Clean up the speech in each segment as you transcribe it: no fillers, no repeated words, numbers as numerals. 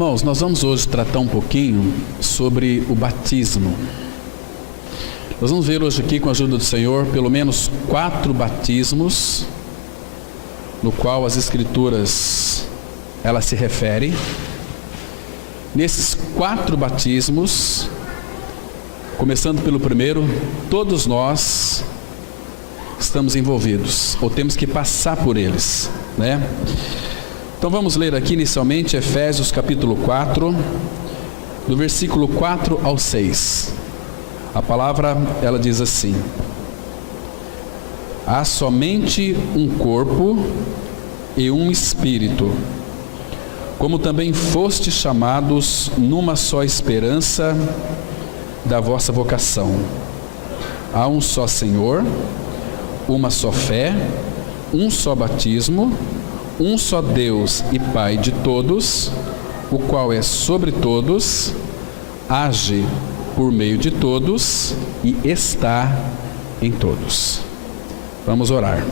Irmãos, nós vamos hoje tratar um pouquinho sobre o batismo. Nós vamos ver hoje aqui, com a ajuda do Senhor, pelo menos 4 batismos, no qual as Escrituras, ela se refere. Nesses 4 batismos, começando pelo primeiro, todos nós estamos envolvidos, ou temos que passar por eles, né? Então vamos ler aqui inicialmente Efésios capítulo 4, do versículo 4 ao 6. A palavra, ela diz assim: há somente um corpo e um espírito, como também fostes chamados numa só esperança da vossa vocação. Há um só Senhor, uma só fé, um só batismo, um só Deus e Pai de todos, o qual é sobre todos, age por meio de todos e está em todos. Vamos orar.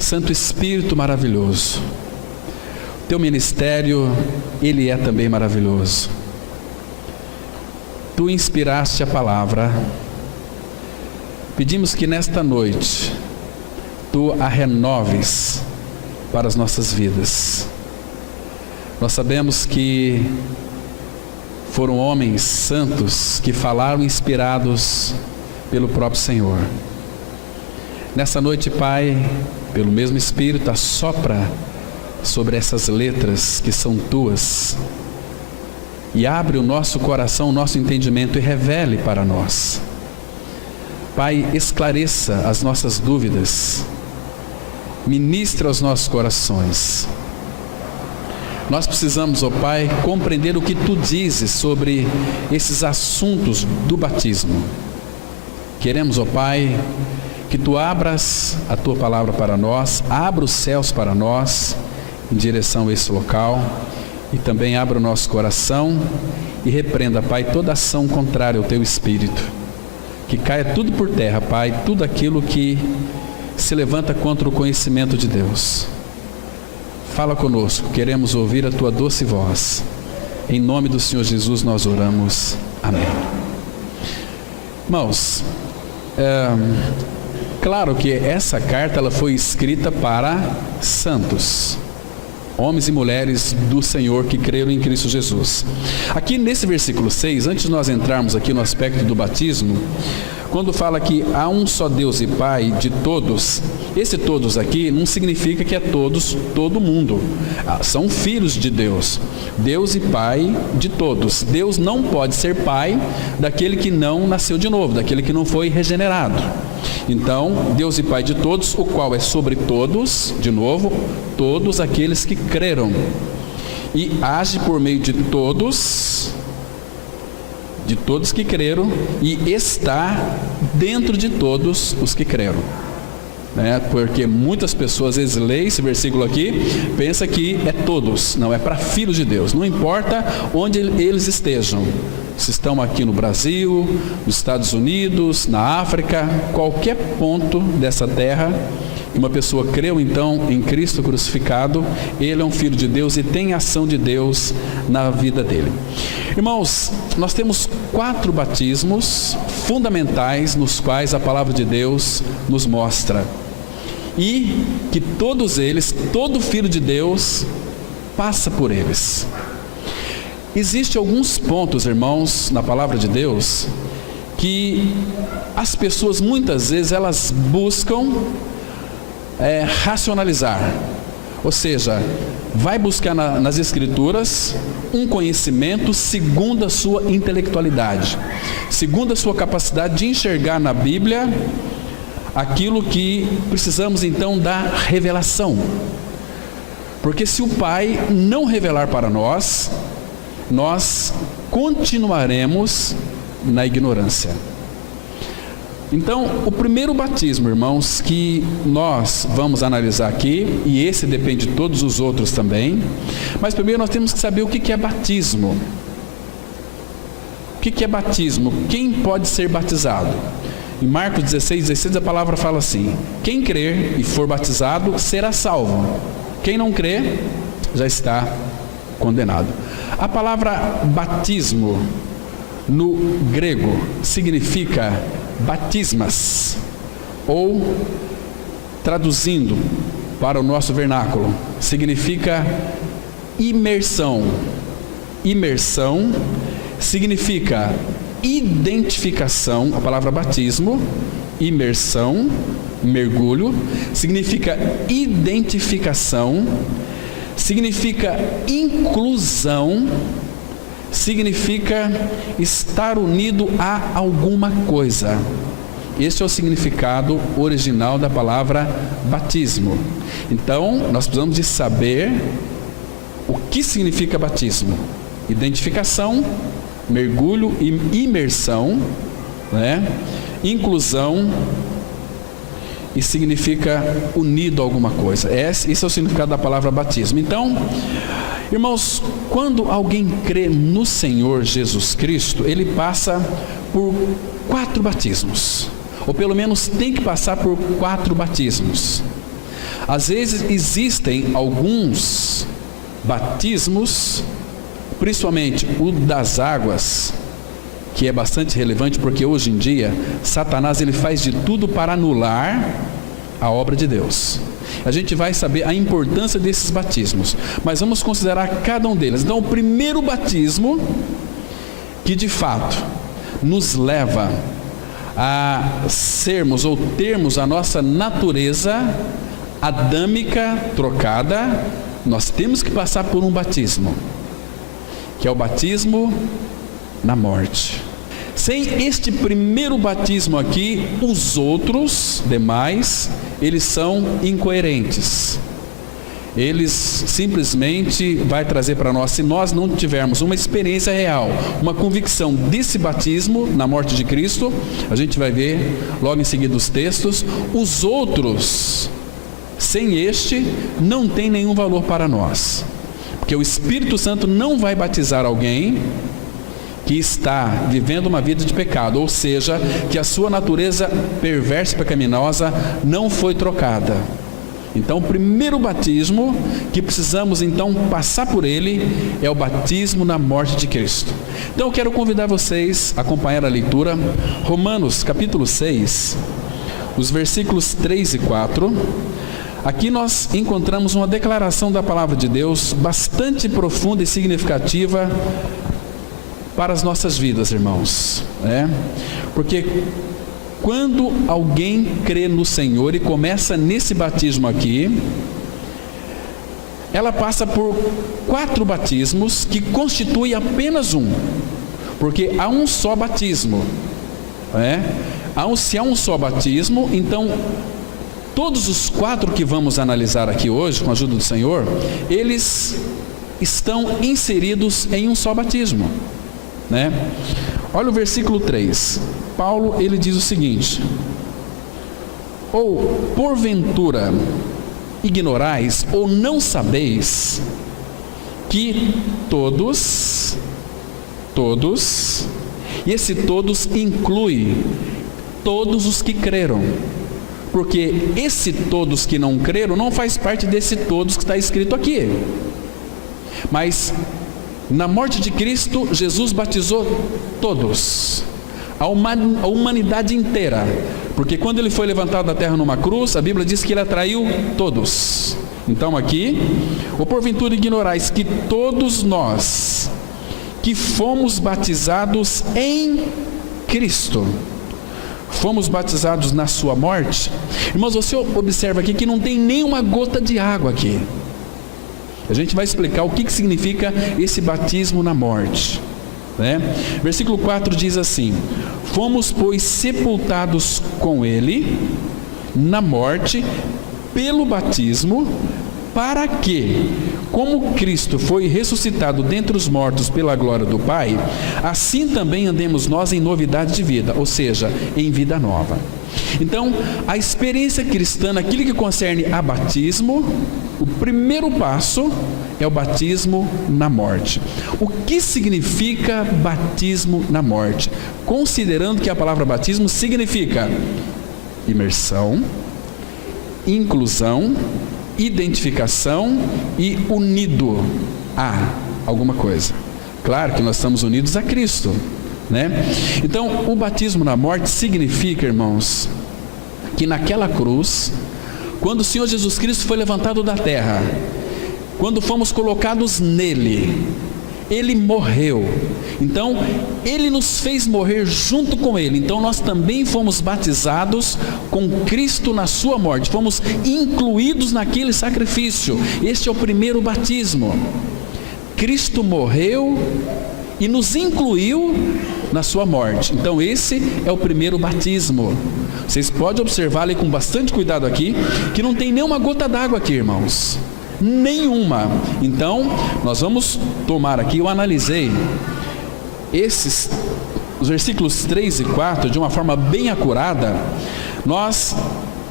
Santo Espírito maravilhoso, teu ministério, ele é também maravilhoso. Tu inspiraste a palavra. Pedimos que nesta noite Tu a renoves para as nossas vidas. Nós sabemos que foram homens santos que falaram inspirados pelo próprio Senhor. Nessa noite, Pai, pelo mesmo Espírito, assopra sobre essas letras que são Tuas e abre o nosso coração, o nosso entendimento e revele para nós. Pai, esclareça as nossas dúvidas, ministra aos nossos corações. Nós precisamos, ó Pai, compreender o que Tu dizes sobre esses assuntos do batismo. Queremos, ó Pai, que Tu abras a Tua palavra para nós, abra os céus para nós, em direção a esse local, e também abra o nosso coração e repreenda, Pai, toda ação contrária ao Teu Espírito. Que caia tudo por terra, Pai, tudo aquilo que se levanta contra o conhecimento de Deus. Fala conosco, queremos ouvir a Tua doce voz. Em nome do Senhor Jesus nós oramos. Amém. Irmãos, claro que essa carta ela foi escrita para santos, homens e mulheres do Senhor que creram em Cristo Jesus. Aqui nesse versículo 6, antes de nós entrarmos aqui no aspecto do batismo, quando fala que há um só Deus e Pai de todos, esse todos aqui não significa que é todos, todo mundo. São filhos de Deus, Deus e Pai de todos. Deus não pode ser Pai daquele que não nasceu de novo, daquele que não foi regenerado. Então, Deus e Pai de todos, o qual é sobre todos, de novo, todos aqueles que creram, e age por meio de todos que creram, e está dentro de todos os que creram, né? Porque muitas pessoas, às vezes, leem esse versículo aqui, pensam que é todos. Não, é para filhos de Deus, não importa onde eles estejam, se estão aqui no Brasil, nos Estados Unidos, na África, qualquer ponto dessa terra, e uma pessoa creu então em Cristo crucificado, ele é um filho de Deus e tem ação de Deus na vida dele. Irmãos, nós temos 4 batismos fundamentais nos quais a palavra de Deus nos mostra, e que todos eles, todo filho de Deus passa por eles. Existem alguns pontos, irmãos, na palavra de Deus, que as pessoas muitas vezes elas buscam racionalizar, ou seja, vai buscar nas Escrituras um conhecimento segundo a sua intelectualidade, segundo a sua capacidade de enxergar na Bíblia aquilo que precisamos então da revelação. Porque se o Pai não revelar para nós, nós continuaremos na ignorância. Então, o primeiro batismo, irmãos, que nós vamos analisar aqui, e esse depende de todos os outros também, mas primeiro nós temos que saber o que é batismo. O que é batismo? Quem pode ser batizado? Em Marcos 16 a palavra fala assim: quem crer e for batizado será salvo. Quem não crer já está condenado. A palavra batismo no grego significa batismas, ou traduzindo para o nosso vernáculo, significa imersão. Imersão significa identificação. A palavra batismo, imersão, mergulho, significa identificação, significa inclusão, significa estar unido a alguma coisa. Este é o significado original da palavra batismo. Então, nós precisamos de saber o que significa batismo. Identificação, mergulho e imersão, né? Inclusão, e significa unido a alguma coisa. Esse é o significado da palavra batismo. Então, irmãos, quando alguém crê no Senhor Jesus Cristo, ele passa por 4 batismos, ou pelo menos tem que passar por 4 batismos. Às vezes existem alguns batismos, principalmente o das águas, que é bastante relevante, porque hoje em dia Satanás ele faz de tudo para anular a obra de Deus. A gente vai saber a importância desses batismos, mas vamos considerar cada um deles. Então, o primeiro batismo, que de fato nos leva a sermos ou termos a nossa natureza adâmica trocada, nós temos que passar por um batismo, que é o batismo na morte. Sem este primeiro batismo aqui, os outros demais, eles são incoerentes. Eles simplesmente vai trazer para nós, se nós não tivermos uma experiência real, uma convicção desse batismo na morte de Cristo, a gente vai ver logo em seguida os textos, os outros, sem este, não tem nenhum valor para nós. Porque o Espírito Santo não vai batizar alguém que está vivendo uma vida de pecado, ou seja, que a sua natureza perversa e pecaminosa não foi trocada. Então, o primeiro batismo que precisamos então passar por ele é o batismo na morte de Cristo. Então, eu quero convidar vocês a acompanhar a leitura, Romanos capítulo 6, os versículos 3 e 4. Aqui nós encontramos uma declaração da palavra de Deus bastante profunda e significativa para as nossas vidas, irmãos, né? Porque quando alguém crê no Senhor e começa nesse batismo aqui, ela passa por 4 batismos que constituem apenas um, porque há um só batismo, né? Se há um só batismo, então todos os 4 que vamos analisar aqui hoje, com a ajuda do Senhor, eles estão inseridos em um só batismo, né? Olha o versículo 3. Paulo, ele diz o seguinte: ou porventura ignorais ou não sabeis que todos, e esse todos inclui todos os que creram, porque esse todos que não creram não faz parte desse todos que está escrito aqui, mas na morte de Cristo, Jesus batizou todos, a humanidade inteira, porque quando ele foi levantado da terra numa cruz, a Bíblia diz que ele atraiu todos. Então aqui, ou porventura ignorais que todos nós que fomos batizados em Cristo, fomos batizados na sua morte. Irmãos, você observa aqui que não tem nenhuma gota de água aqui. A gente vai explicar o que significa esse batismo na morte, né? Versículo 4 diz assim: fomos, pois, sepultados com ele na morte pelo batismo, para que, como Cristo foi ressuscitado dentre os mortos pela glória do Pai, assim também andemos nós em novidade de vida, ou seja, em vida nova. Então, a experiência cristã, naquilo que concerne a batismo, o primeiro passo é o batismo na morte. O que significa batismo na morte? Considerando que a palavra batismo significa imersão, inclusão, identificação e unido a. alguma coisa. Claro que nós estamos unidos a Cristo, né? Então, o batismo na morte significa, irmãos, que naquela cruz, quando o Senhor Jesus Cristo foi levantado da terra, quando fomos colocados nele, ele morreu. Então, ele nos fez morrer junto com ele. Então, nós também fomos batizados com Cristo na sua morte. Fomos incluídos naquele sacrifício. Este é o primeiro batismo. Cristo morreu e nos incluiu na sua morte. Então, esse é o primeiro batismo. Vocês podem observar ali com bastante cuidado aqui, que não tem nenhuma gota d'água aqui, irmãos. Nenhuma. Então, nós vamos tomar aqui, eu analisei os versículos 3 e 4 de uma forma bem acurada. Nós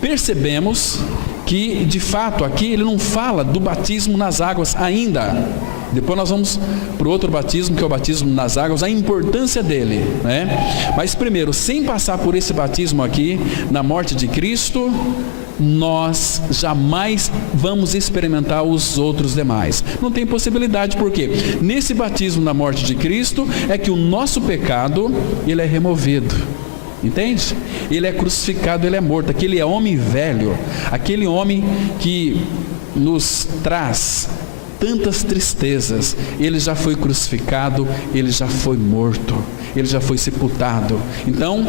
percebemos que, de fato, aqui ele não fala do batismo nas águas ainda. Depois nós vamos para o outro batismo, que é o batismo nas águas, a importância dele, né? Mas primeiro, sem passar por esse batismo aqui, na morte de Cristo, nós jamais vamos experimentar os outros demais. Não tem possibilidade, porque nesse batismo na morte de Cristo é que o nosso pecado, ele é removido. Entende? Ele é crucificado, ele é morto. Aquele é homem velho, aquele homem que nos traz tantas tristezas, ele já foi crucificado, ele já foi morto, ele já foi sepultado. Então,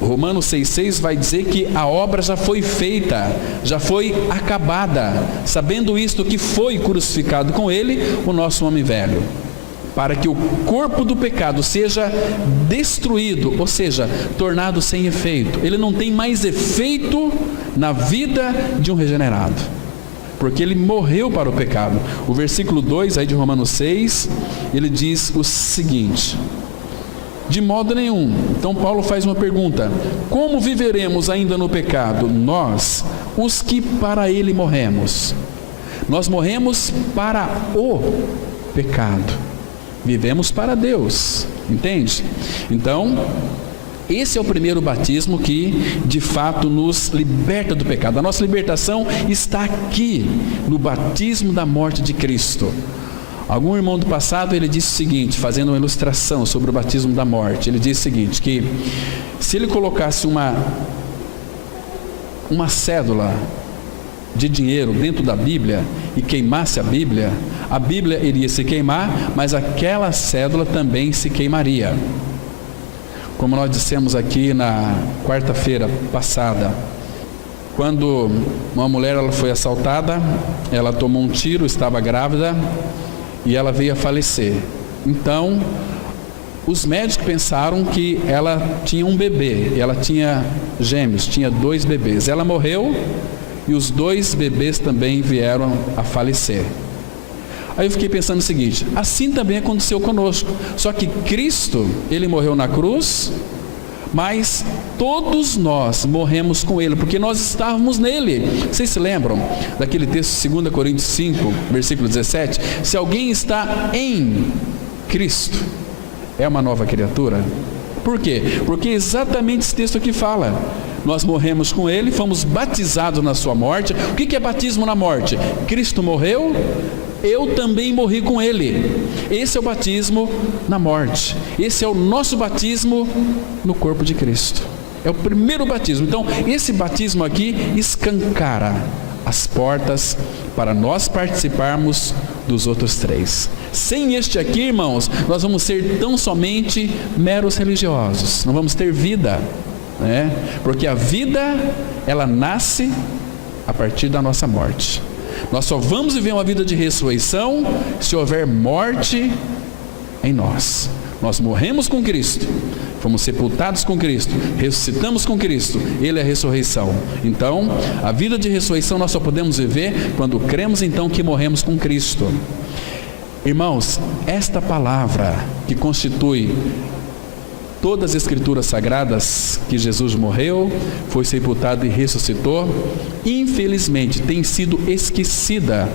Romanos 6,6 vai dizer que a obra já foi feita, já foi acabada, sabendo isto, que foi crucificado com ele o nosso homem velho, para que o corpo do pecado seja destruído, ou seja, tornado sem efeito. Ele não tem mais efeito na vida de um regenerado, porque ele morreu para o pecado. O versículo 2 aí de Romanos 6, ele diz o seguinte: de modo nenhum. Então Paulo faz uma pergunta: como viveremos ainda no pecado, nós, os que para ele morremos? Nós morremos para o pecado, vivemos para Deus, entende? Então, esse é o primeiro batismo que, de fato, nos liberta do pecado. A nossa libertação está aqui, no batismo da morte de Cristo. Algum irmão do passado, ele disse o seguinte, fazendo uma ilustração sobre o batismo da morte. Ele disse o seguinte, que se ele colocasse uma cédula de dinheiro dentro da Bíblia e queimasse a Bíblia iria se queimar, mas aquela cédula também se queimaria. Como nós dissemos aqui na quarta-feira passada, quando uma mulher ela foi assaltada, ela tomou um tiro, estava grávida e ela veio a falecer. Então, os médicos pensaram que ela tinha um bebê, ela tinha gêmeos, tinha 2 bebês. Ela morreu e os 2 bebês também vieram a falecer. Aí eu fiquei pensando o seguinte: assim também aconteceu conosco, só que Cristo, ele morreu na cruz, mas todos nós morremos com ele, porque nós estávamos nele. Vocês se lembram daquele texto, 2 Coríntios 5, versículo 17? Se alguém está em Cristo, é uma nova criatura. Por quê? Porque exatamente esse texto aqui fala: nós morremos com ele, fomos batizados na sua morte. O que é batismo na morte? Cristo morreu, eu também morri com ele. Esse é o batismo na morte. Esse é o nosso batismo no corpo de Cristo. É o primeiro batismo. Então, esse batismo aqui escancara as portas para nós participarmos dos outros 3. Sem este aqui, irmãos, nós vamos ser tão somente meros religiosos. Não vamos ter vida, né? Porque a vida, ela nasce a partir da nossa morte. Nós só vamos viver uma vida de ressurreição se houver morte em nós. Nós morremos com Cristo, fomos sepultados com Cristo, ressuscitamos com Cristo, ele é a ressurreição. Então, a vida de ressurreição nós só podemos viver quando cremos então que morremos com Cristo. Irmãos, esta palavra que constitui todas as escrituras sagradas, que Jesus morreu, foi sepultado e ressuscitou, infelizmente tem sido esquecida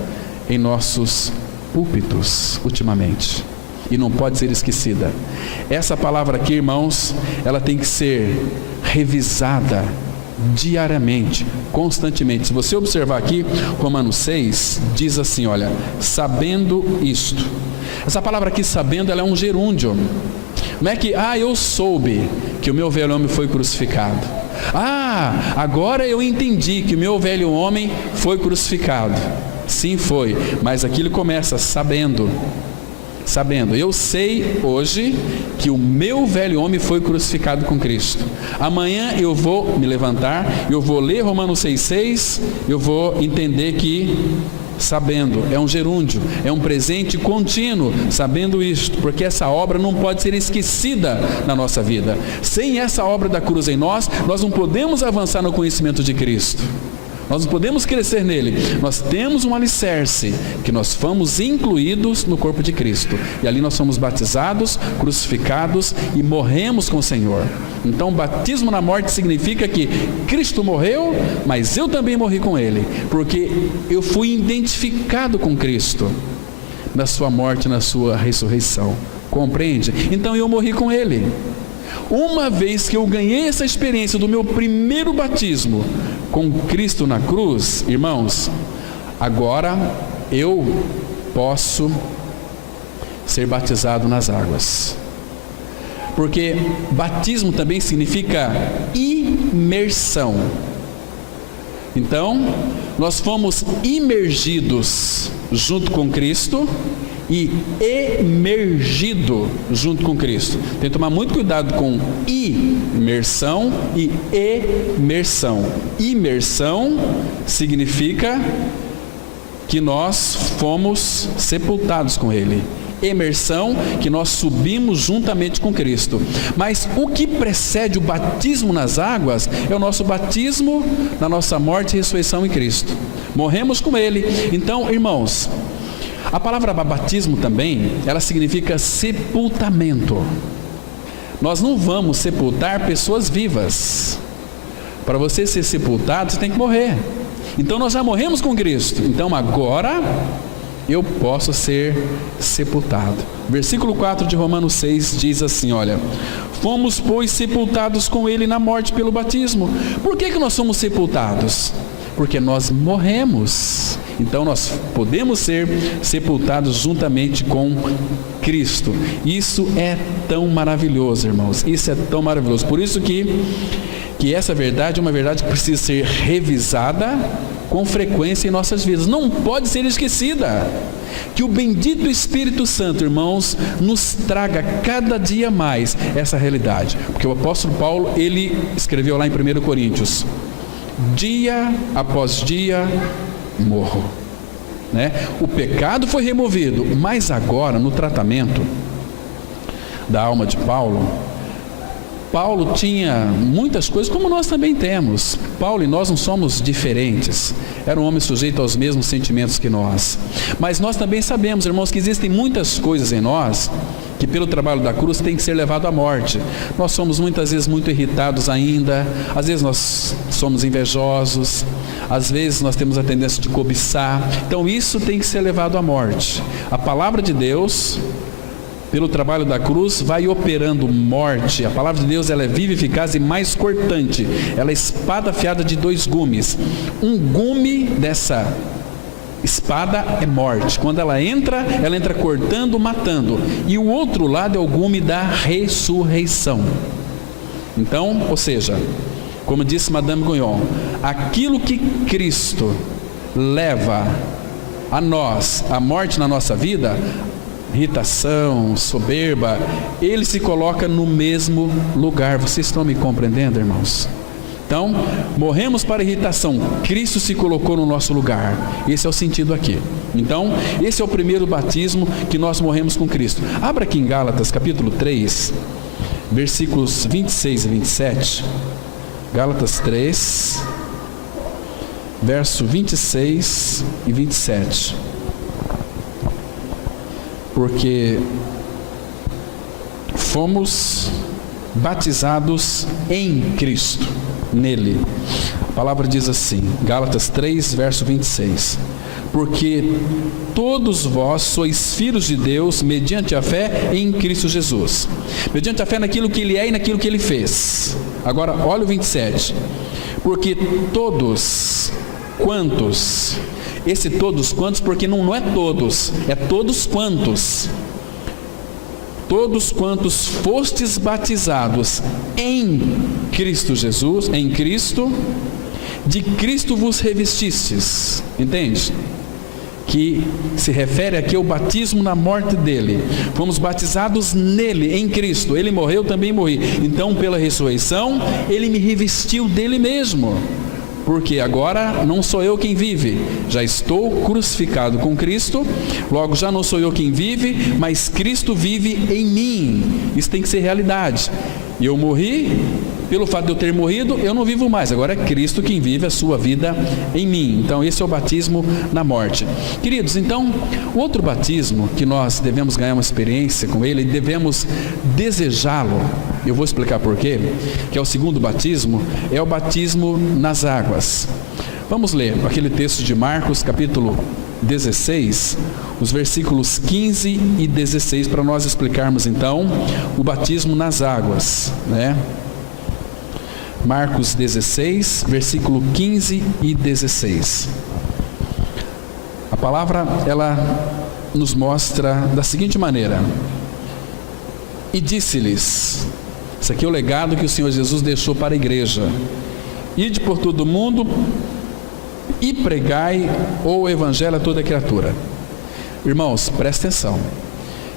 em nossos púlpitos ultimamente, e não pode ser esquecida. Essa palavra aqui, irmãos, ela tem que ser revisada diariamente, constantemente. Se você observar aqui, Romanos 6 diz assim, olha, sabendo isto. Essa palavra aqui, sabendo, ela é um gerúndio. Não é que, eu soube que o meu velho homem foi crucificado. Agora eu entendi que o meu velho homem foi crucificado. Sim, foi, mas aquilo começa sabendo. Eu sei hoje que o meu velho homem foi crucificado com Cristo. Amanhã eu vou me levantar, eu vou ler Romanos 6,6, eu vou entender que, sabendo, é um gerúndio, é um presente contínuo, sabendo isto, porque essa obra não pode ser esquecida na nossa vida. Sem essa obra da cruz em nós não podemos avançar no conhecimento de Cristo. Nós não podemos crescer nele. Nós temos um alicerce, que nós fomos incluídos no corpo de Cristo. E ali nós somos batizados, crucificados e morremos com o Senhor. Então, batismo na morte significa que Cristo morreu, mas eu também morri com Ele. Porque eu fui identificado com Cristo na sua morte, na sua ressurreição. Compreende? Então eu morri com Ele. Uma vez que eu ganhei essa experiência do meu primeiro batismo com Cristo na cruz, irmãos, agora eu posso ser batizado nas águas. Porque batismo também significa imersão. Então, nós fomos imergidos junto com Cristo e emergido junto com Cristo. Tem que tomar muito cuidado com imersão e emersão. Imersão significa que nós fomos sepultados com Ele. Emersão, que nós subimos juntamente com Cristo. Mas o que precede o batismo nas águas é o nosso batismo na nossa morte e ressurreição em Cristo. Morremos com Ele. Então, irmãos, a palavra batismo também, ela significa sepultamento. Nós não vamos sepultar pessoas vivas. Para você ser sepultado, você tem que morrer. Então nós já morremos com Cristo. Então agora eu posso ser sepultado. Versículo 4 de Romanos 6 diz assim, olha: fomos, pois, sepultados com Ele na morte pelo batismo. Por que nós somos sepultados? Porque nós morremos. Então nós podemos ser sepultados juntamente com Cristo. Isso é tão maravilhoso, irmãos. Isso é tão maravilhoso. Por isso que essa verdade é uma verdade que precisa ser revisada com frequência em nossas vidas. Não pode ser esquecida. Que o bendito Espírito Santo, irmãos, nos traga cada dia mais essa realidade. Porque o apóstolo Paulo, ele escreveu lá em 1 Coríntios: dia após dia morro, né? O pecado foi removido, mas agora no tratamento da alma de Paulo tinha muitas coisas como nós também temos. Paulo e nós não somos diferentes, era um homem sujeito aos mesmos sentimentos que nós, mas nós também sabemos, irmãos, que existem muitas coisas em nós que pelo trabalho da cruz tem que ser levado à morte. Nós somos muitas vezes muito irritados ainda, às vezes nós somos invejosos, às vezes nós temos a tendência de cobiçar. Então isso tem que ser levado à morte. A palavra de Deus, pelo trabalho da cruz, vai operando morte. A palavra de Deus, ela é viva, eficaz e mais cortante. Ela é espada afiada de 2 gumes. Um gume dessa espada é morte. Quando ela entra cortando, matando. E o outro lado é o gume da ressurreição. Então, ou seja, como disse Madame Guyon, aquilo que Cristo leva a nós, a morte na nossa vida, irritação, soberba, Ele se coloca no mesmo lugar. Vocês estão me compreendendo, irmãos? Então, morremos para a irritação, Cristo se colocou no nosso lugar. Esse é o sentido aqui. Então, esse é o primeiro batismo, que nós morremos com Cristo. Abra aqui em Gálatas capítulo 3, versículos 26 e 27. Gálatas 3, verso 26 e 27. Porque fomos batizados em Cristo, nele. A palavra diz assim, Gálatas 3, verso 26: porque todos vós sois filhos de Deus mediante a fé em Cristo Jesus. Mediante a fé naquilo que Ele é e naquilo que Ele fez. Agora, olha o 27. porque todos quantos, esse todos quantos, porque não é todos, é todos quantos fostes batizados em Cristo Jesus, em Cristo, de Cristo vos revestistes, entende? Que se refere aqui ao batismo na morte dele. Fomos batizados nele, em Cristo. Ele morreu, também morri. Então, pela ressurreição, ele me revestiu dele mesmo. Porque agora não sou eu quem vive, já estou crucificado com Cristo, logo já não sou eu quem vive, mas Cristo vive em mim. Isso tem que ser realidade. E eu morri, pelo fato de eu ter morrido, eu não vivo mais. Agora é Cristo quem vive a sua vida em mim. Então esse é o batismo na morte. Queridos, então, o outro batismo que nós devemos ganhar uma experiência com ele, devemos desejá-lo, eu vou explicar por quê, que é o segundo batismo, é o batismo nas águas. Vamos ler aquele texto de Marcos, capítulo 16, os versículos 15 e 16, para nós explicarmos então o batismo nas águas, né? Marcos 16, versículo 15 e 16. A palavra, ela nos mostra da seguinte maneira: e disse-lhes, isso aqui é o legado que o Senhor Jesus deixou para a igreja: ide por todo o mundo e pregai o evangelho a toda criatura. Irmãos, presta atenção,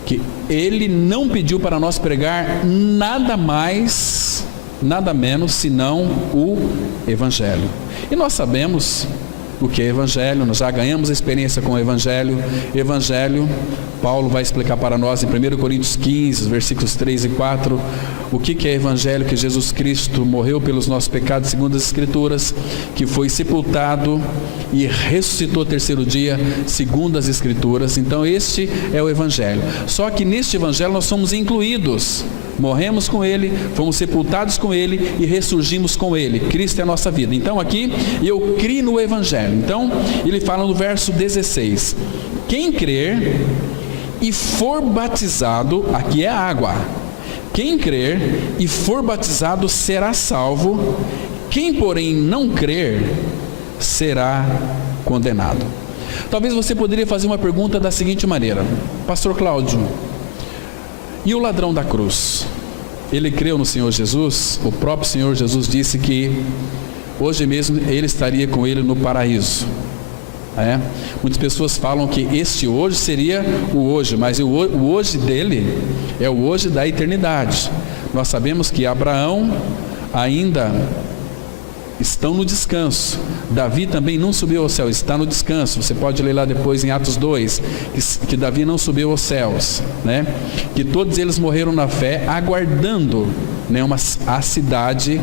que ele não pediu para nós pregar nada mais, nada menos, senão o evangelho. E nós sabemos o que é evangelho, nós já ganhamos a experiência com o evangelho. Evangelho, Paulo vai explicar para nós em 1 Coríntios 15, versículos 3 e 4, o que é evangelho: que Jesus Cristo morreu pelos nossos pecados segundo as Escrituras, que foi sepultado e ressuscitou ao terceiro dia segundo as Escrituras. Então este é o evangelho. Só que neste evangelho nós somos incluídos, morremos com ele, fomos sepultados com ele e ressurgimos com ele. Cristo é a nossa vida. Então aqui eu criei no evangelho. Então ele fala no verso 16: quem crer e for batizado, aqui é água, quem crer e for batizado será salvo, quem porém não crer será condenado. Talvez você poderia fazer uma pergunta da seguinte maneira: Pastor Cláudio, e o ladrão da cruz? Ele creu no Senhor Jesus? O próprio Senhor Jesus disse que hoje mesmo ele estaria com ele no paraíso. Muitas pessoas falam que este hoje seria o hoje, mas o hoje dele é o hoje da eternidade. Nós sabemos que Abraão ainda estão no descanso. Davi também não subiu ao céu, está no descanso. Você pode ler lá depois em Atos 2, que Davi não subiu aos céus, né? Que todos eles morreram na fé, aguardando, né, a cidade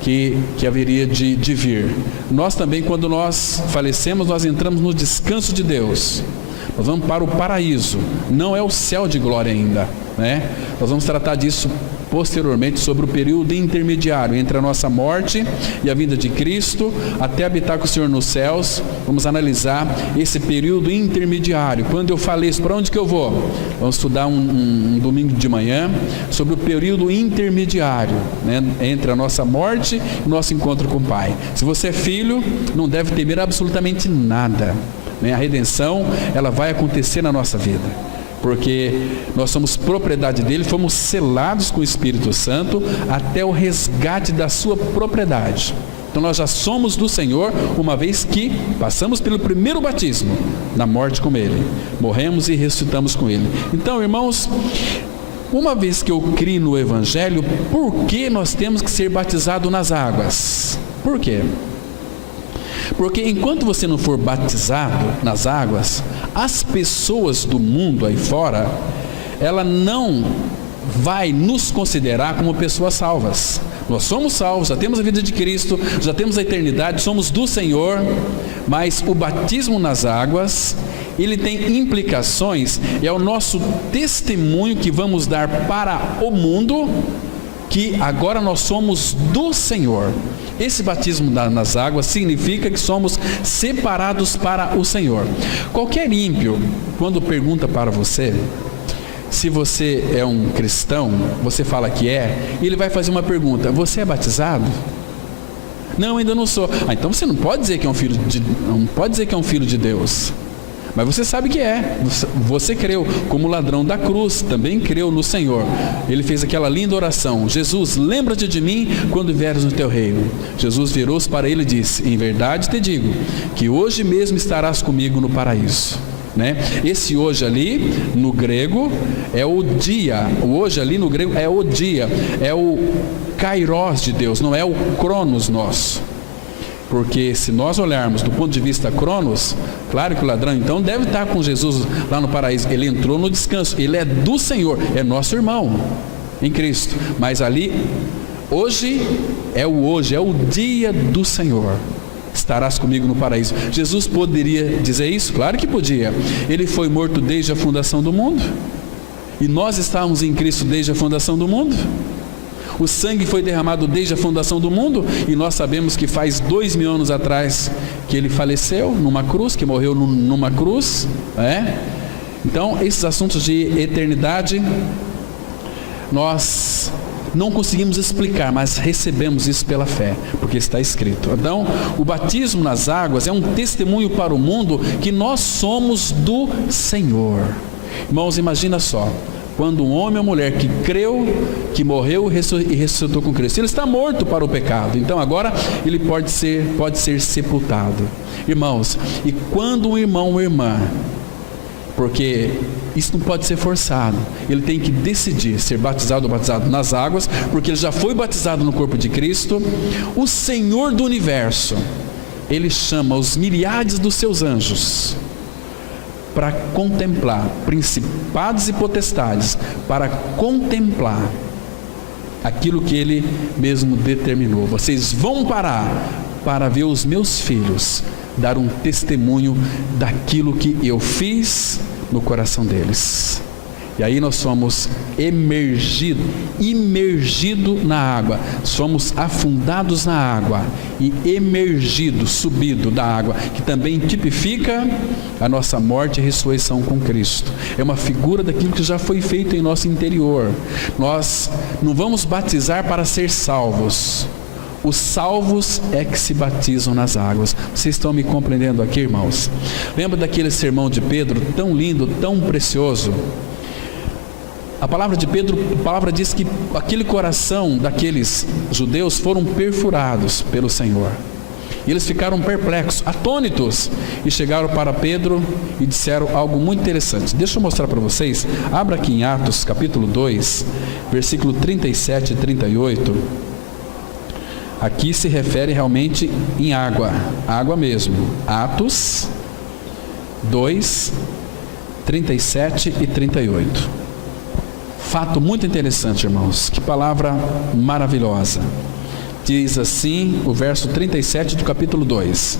que haveria de vir. Nós também, quando nós falecemos, nós entramos no descanso de Deus. Nós vamos para o paraíso. Não é o céu de glória ainda, né? Nós vamos tratar disso posteriormente, sobre o período intermediário entre a nossa morte e a vinda de Cristo, até habitar com o Senhor nos céus. Vamos analisar esse período intermediário. Quando eu faleço, para onde que eu vou? Vamos estudar um domingo de manhã sobre o período intermediário, né, entre a nossa morte e o nosso encontro com o Pai. Se você é filho, não deve temer absolutamente nada, né? A redenção, ela vai acontecer na nossa vida, porque nós somos propriedade dele, fomos selados com o Espírito Santo até o resgate da sua propriedade. Então nós já somos do Senhor, uma vez que passamos pelo primeiro batismo, na morte com ele, morremos e ressuscitamos com ele. Então, irmãos, uma vez que eu crio no evangelho, por que nós temos que ser batizados nas águas? Por quê? Porque enquanto você não for batizado nas águas, as pessoas do mundo aí fora, ela não vai nos considerar como pessoas salvas. Nós somos salvos, já temos a vida de Cristo, já temos a eternidade, somos do Senhor, mas o batismo nas águas, ele tem implicações, é o nosso testemunho que vamos dar para o mundo, que agora nós somos do Senhor. Esse batismo nas águas significa que somos separados para o Senhor. Qualquer ímpio, quando pergunta para você se você é um cristão, você fala que é, e ele vai fazer uma pergunta: você é batizado? Não, ainda não sou. Então você não pode dizer que é um filho de Deus. Mas você sabe que é. Você creu, como ladrão da cruz, também creu no Senhor. Ele fez aquela linda oração: Jesus, lembra-te de mim quando vieres no teu reino. Jesus virou-se para ele e disse: em verdade te digo, que hoje mesmo estarás comigo no paraíso. Esse hoje ali, no grego, é o dia. O hoje ali no grego é o dia. É o kairos de Deus, não é o cronos nosso. Porque se nós olharmos do ponto de vista cronos, claro que o ladrão então deve estar com Jesus lá no paraíso. Ele entrou no descanso, ele é do Senhor, é nosso irmão em Cristo. Mas ali, hoje, é o dia do Senhor. Estarás comigo no paraíso. Jesus poderia dizer isso? Claro que podia. Ele foi morto desde a fundação do mundo. E nós estávamos em Cristo desde a fundação do mundo. O sangue foi derramado desde a fundação do mundo, e nós sabemos que faz 2000 anos atrás que ele faleceu numa cruz, que morreu numa cruz. Então, esses assuntos de eternidade, nós não conseguimos explicar, mas recebemos isso pela fé, porque está escrito. Então, o batismo nas águas é um testemunho para o mundo que nós somos do Senhor. Irmãos, imagina só, quando um homem ou mulher que creu, que morreu e ressuscitou com Cristo, ele está morto para o pecado, então agora ele pode ser sepultado. Irmãos, e quando um irmão ou irmã, porque isso não pode ser forçado, ele tem que decidir ser batizado ou batizado nas águas, porque ele já foi batizado no corpo de Cristo. O Senhor do universo, ele chama os miríades dos seus anjos para contemplar, principados e potestades, para contemplar aquilo que ele mesmo determinou. Vocês vão parar para ver os meus filhos dar um testemunho daquilo que eu fiz no coração deles. E aí nós somos imergido na água, somos afundados na água e emergido, subido da água, que também tipifica a nossa morte e ressurreição com Cristo. É uma figura daquilo que já foi feito em nosso interior. Nós não vamos batizar para ser salvos. Os salvos é que se batizam nas águas. Vocês estão me compreendendo aqui, irmãos? Lembra daquele sermão de Pedro, tão lindo, tão precioso? A palavra de Pedro, a palavra diz que aquele coração daqueles judeus foram perfurados pelo Senhor. E eles ficaram perplexos, atônitos, e chegaram para Pedro e disseram algo muito interessante. Deixa eu mostrar para vocês. Abra aqui em Atos capítulo 2, versículo 37 e 38. Aqui se refere realmente em água, água mesmo. Atos 2, 37 e 38. Fato muito interessante, irmãos. Que palavra maravilhosa. Diz assim o verso 37 do capítulo 2.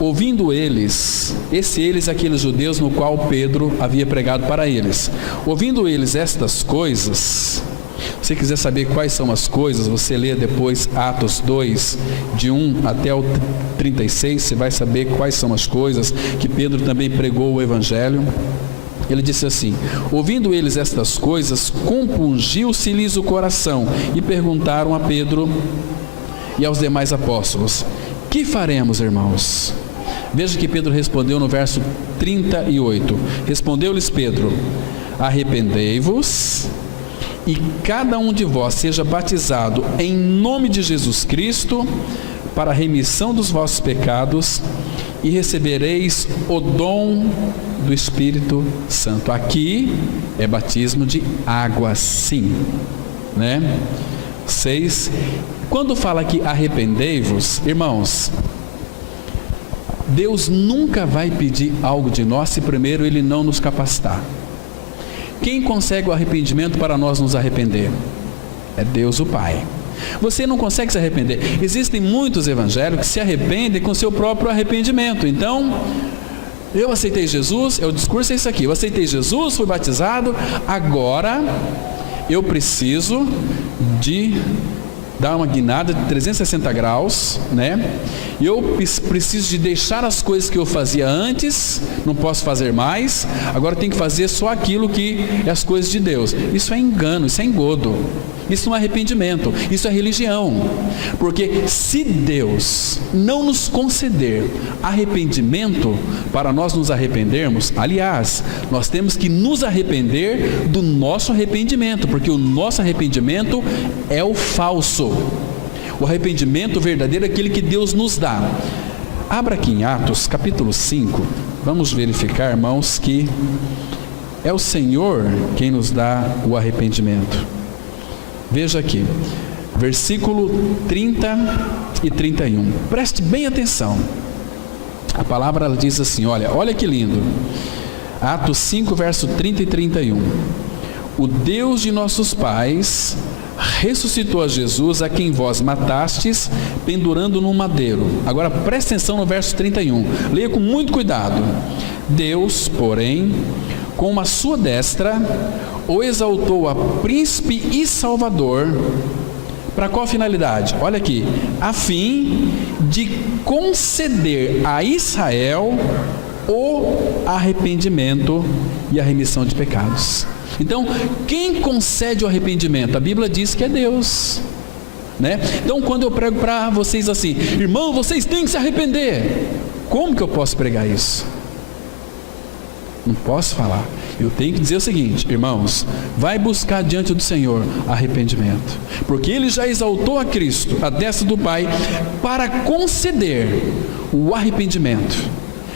Ouvindo eles, aqueles judeus no qual Pedro havia pregado para eles. Ouvindo eles estas coisas. Se você quiser saber quais são as coisas, você lê depois Atos 2, de 1 até o 36, você vai saber quais são as coisas que Pedro também pregou o Evangelho. Ele disse assim: ouvindo eles estas coisas, compungiu-se-lhes o coração, e perguntaram a Pedro e aos demais apóstolos: que faremos, irmãos? Veja que Pedro respondeu no verso 38. Respondeu-lhes Pedro: arrependei-vos, e cada um de vós seja batizado em nome de Jesus Cristo, para a remissão dos vossos pecados, e recebereis o dom do Espírito Santo. Aqui é batismo de água, sim, 6. Quando fala aqui arrependei-vos, irmãos, Deus nunca vai pedir algo de nós se primeiro Ele não nos capacitar. Quem consegue o arrependimento para nós nos arrepender? É Deus o Pai. Você não consegue se arrepender. Existem muitos evangélicos que se arrependem com seu próprio arrependimento. Então, eu aceitei Jesus, o discurso é isso aqui: eu aceitei Jesus, fui batizado, agora eu preciso de dar uma guinada de 360 graus, né? E eu preciso de deixar as coisas que eu fazia antes, não posso fazer mais, agora tenho que fazer só aquilo que é as coisas de Deus. Isso é engano, isso é engodo. Isso não é arrependimento, isso é religião. Porque se Deus não nos conceder arrependimento para nós nos arrependermos, aliás, nós temos que nos arrepender do nosso arrependimento, porque o nosso arrependimento é o falso. O arrependimento verdadeiro é aquele que Deus nos dá. Abra aqui em Atos capítulo 5, vamos verificar, irmãos, que é o Senhor quem nos dá o arrependimento. Veja aqui, versículo 30 e 31. Preste bem atenção. A palavra ela diz assim, olha que lindo. Atos 5, verso 30 e 31. O Deus de nossos pais ressuscitou a Jesus, a quem vós matastes, pendurando num madeiro. Agora preste atenção no verso 31. Leia com muito cuidado. Deus, porém, com a sua destra, o exaltou a príncipe e salvador. Para qual finalidade? Olha aqui, a fim de conceder a Israel o arrependimento e a remissão de pecados. Então, quem concede o arrependimento? A Bíblia diz que é Deus, né? Então, quando eu prego para vocês assim, irmão, vocês têm que se arrepender. Como que eu posso pregar isso? Não posso falar. Eu tenho que dizer o seguinte, irmãos, vai buscar diante do Senhor arrependimento, porque Ele já exaltou a Cristo, a destra do Pai, para conceder o arrependimento.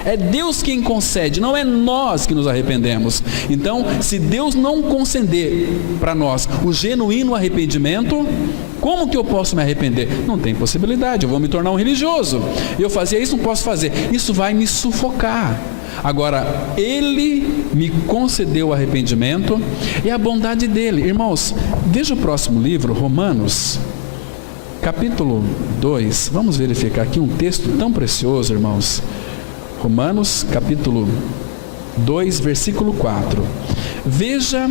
É Deus quem concede, não é nós que nos arrependemos. Então, se Deus não conceder para nós o genuíno arrependimento, como que eu posso me arrepender? Não tem possibilidade, eu vou me tornar um religioso. Eu fazia isso, não posso fazer. Isso vai me sufocar. Agora, Ele me concedeu o arrependimento e a bondade dEle. Irmãos, veja o próximo livro, Romanos, capítulo 2. Vamos verificar aqui um texto tão precioso, irmãos. Romanos, capítulo 2, versículo 4. Veja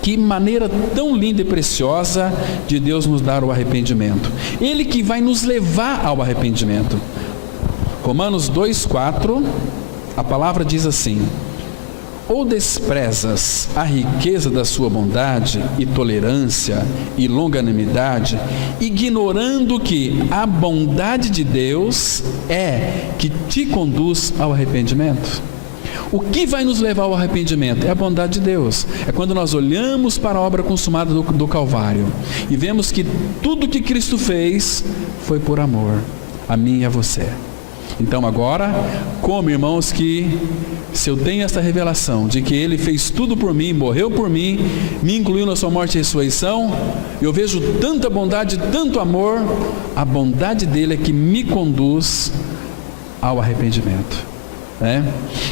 que maneira tão linda e preciosa de Deus nos dar o arrependimento. Ele que vai nos levar ao arrependimento. Romanos 2, 4, a palavra diz assim: ou desprezas a riqueza da sua bondade e tolerância e longanimidade, ignorando que a bondade de Deus é que te conduz ao arrependimento? O que vai nos levar ao arrependimento? É a bondade de Deus. É quando nós olhamos para a obra consumada do Calvário e vemos que tudo que Cristo fez foi por amor a mim e a você. Então agora, como irmãos, que se eu tenho essa revelação de que Ele fez tudo por mim, morreu por mim, me incluiu na sua morte e ressurreição, eu vejo tanta bondade, tanto amor, a bondade dEle é que me conduz ao arrependimento, né?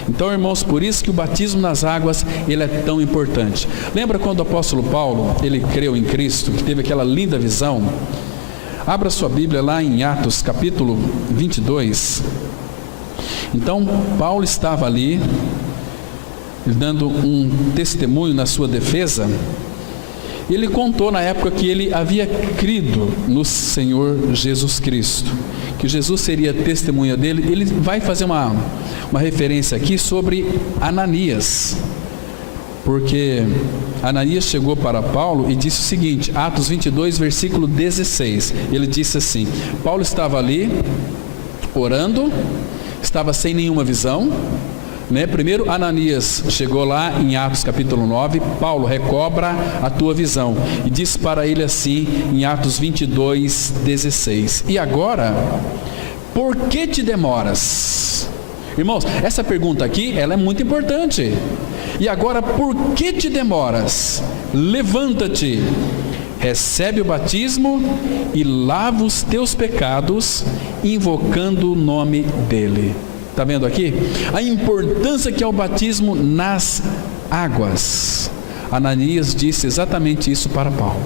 Então, irmãos, por isso que o batismo nas águas, ele é tão importante. Lembra quando o apóstolo Paulo, ele creu em Cristo, que teve aquela linda visão? Abra sua Bíblia lá em Atos capítulo 22. Então Paulo estava ali dando um testemunho na sua defesa. Ele contou na época que ele havia crido no Senhor Jesus Cristo, que Jesus seria testemunha dele. Ele vai fazer uma referência aqui sobre Ananias, porque Ananias chegou para Paulo e disse o seguinte, Atos 22, versículo 16, ele disse assim, Paulo estava ali, orando, estava sem nenhuma visão, né? Primeiro Ananias chegou lá em Atos capítulo 9, Paulo, recobra a tua visão, e disse para ele assim, em Atos 22, 16, e agora, por que te demoras? Irmãos, essa pergunta aqui, ela é muito importante. E agora, por que te demoras? Levanta-te, recebe o batismo e lava os teus pecados, invocando o nome dele. Está vendo aqui? A importância que é o batismo nas águas. Ananias disse exatamente isso para Paulo.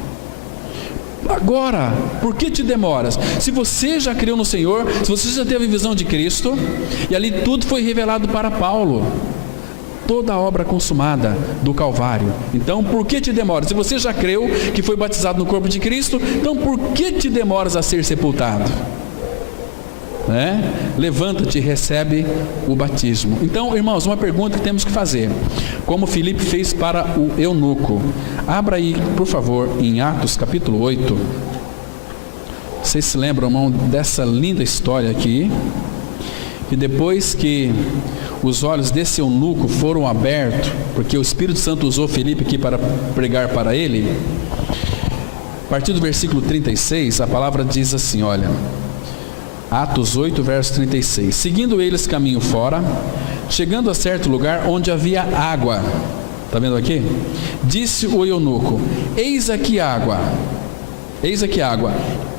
Agora, por que te demoras? Se você já creu no Senhor, se você já teve visão de Cristo, e ali tudo foi revelado para Paulo. toda a obra consumada do Calvário. Então, por que te demoras? Se você já creu que foi batizado no corpo de Cristo, então por que te demoras a ser sepultado? Levanta-te e recebe o batismo. Então, irmãos, uma pergunta que temos que fazer, como Filipe fez para o eunuco. Abra aí, por favor, em Atos capítulo 8. Vocês se lembram, irmão, dessa linda história aqui? Que depois que os olhos desse eunuco foram abertos, porque o Espírito Santo usou Filipe aqui para pregar para ele, a partir do versículo 36, a palavra diz assim, olha, Atos 8, verso 36. Seguindo eles caminho fora, chegando a certo lugar onde havia água, está vendo aqui? Disse o eunuco, eis aqui água,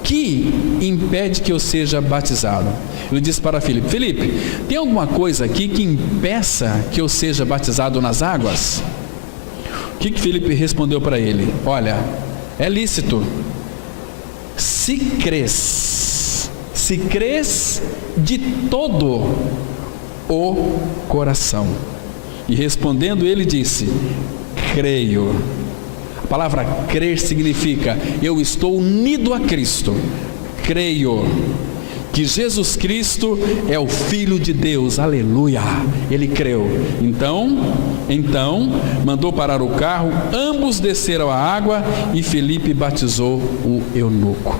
que impede que eu seja batizado? Ele disse para Filipe, Filipe, tem alguma coisa aqui que impeça que eu seja batizado nas águas? O que Filipe respondeu para ele? Olha, é lícito, se crês de todo o coração. E respondendo ele disse, creio. A palavra crer significa, eu estou unido a Cristo, creio que Jesus Cristo é o Filho de Deus, aleluia, ele creu. Então, mandou parar o carro, ambos desceram à água e Filipe batizou o eunuco.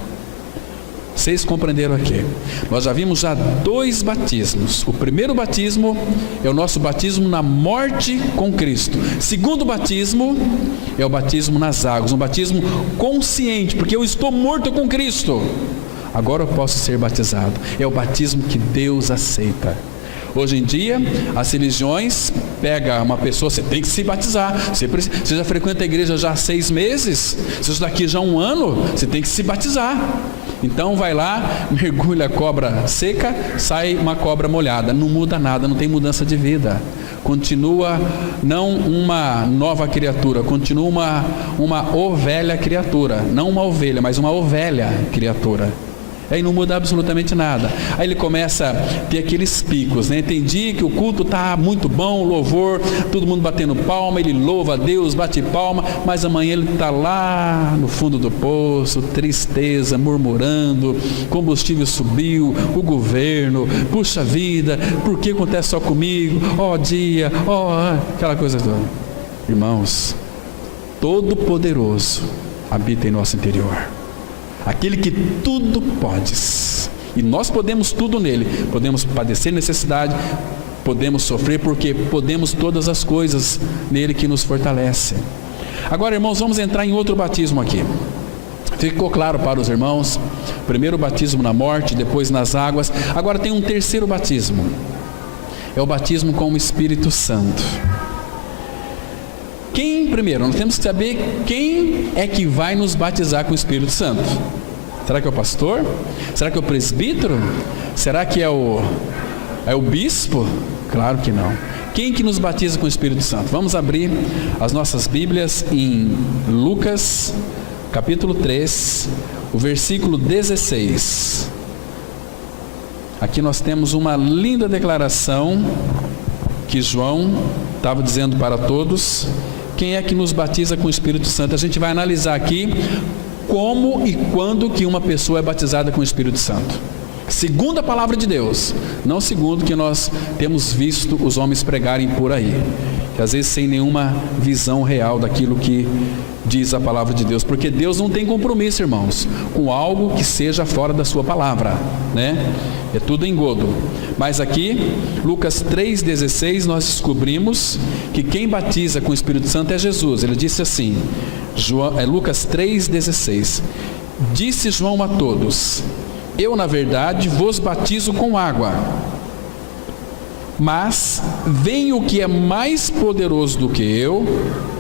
Vocês compreenderam aqui? Nós já vimos dois batismos. O primeiro batismo é o nosso batismo na morte com Cristo. O segundo batismo é o batismo nas águas, um batismo consciente, porque eu estou morto com Cristo. Agora eu posso ser batizado. É o batismo que Deus aceita. Hoje em dia, as religiões pegam uma pessoa, você tem que se batizar. Você já frequenta a igreja já há 6 meses, você está aqui já há 1 ano, você tem que se batizar. Então vai lá, mergulha a cobra seca, sai uma cobra molhada. Não muda nada, não tem mudança de vida. Continua não uma nova criatura, continua uma ovelha criatura. Não uma ovelha, mas uma ovelha criatura. Aí não muda absolutamente nada. Aí ele começa a ter aqueles picos, Tem dia que o culto está muito bom, louvor, todo mundo batendo palma, ele louva a Deus, bate palma, mas amanhã ele está lá no fundo do poço, tristeza, murmurando, combustível subiu, o governo, puxa vida, por que acontece só comigo? Dia, aquela coisa toda. Irmãos, Todo-Poderoso habita em nosso interior. Aquele que tudo pode, e nós podemos tudo nele, podemos padecer necessidade, podemos sofrer, porque podemos todas as coisas nele que nos fortalece. Agora, irmãos, vamos entrar em outro batismo aqui. Ficou claro para os irmãos? Primeiro batismo na morte, depois nas águas. Agora tem um terceiro batismo, é o batismo com o Espírito Santo. Primeiro, nós temos que saber quem é que vai nos batizar com o Espírito Santo. Será que é o pastor? Será que é o presbítero? Será que é o bispo? Claro que não. Quem que nos batiza com o Espírito Santo? Vamos abrir as nossas Bíblias em Lucas, capítulo 3, o versículo 16. Aqui nós temos uma linda declaração que João estava dizendo para todos. Quem é que nos batiza com o Espírito Santo? A gente vai analisar aqui como e quando que uma pessoa é batizada com o Espírito Santo. Segundo a palavra de Deus, não segundo que nós temos visto os homens pregarem por aí, que às vezes sem nenhuma visão real daquilo que diz a palavra de Deus, porque Deus não tem compromisso, irmãos, com algo que seja fora da sua palavra, É tudo engodo. Mas aqui, Lucas 3,16, nós descobrimos que quem batiza com o Espírito Santo é Jesus. Ele disse assim, Lucas 3,16, disse João a todos, eu na verdade vos batizo com água, mas vem o que é mais poderoso do que eu,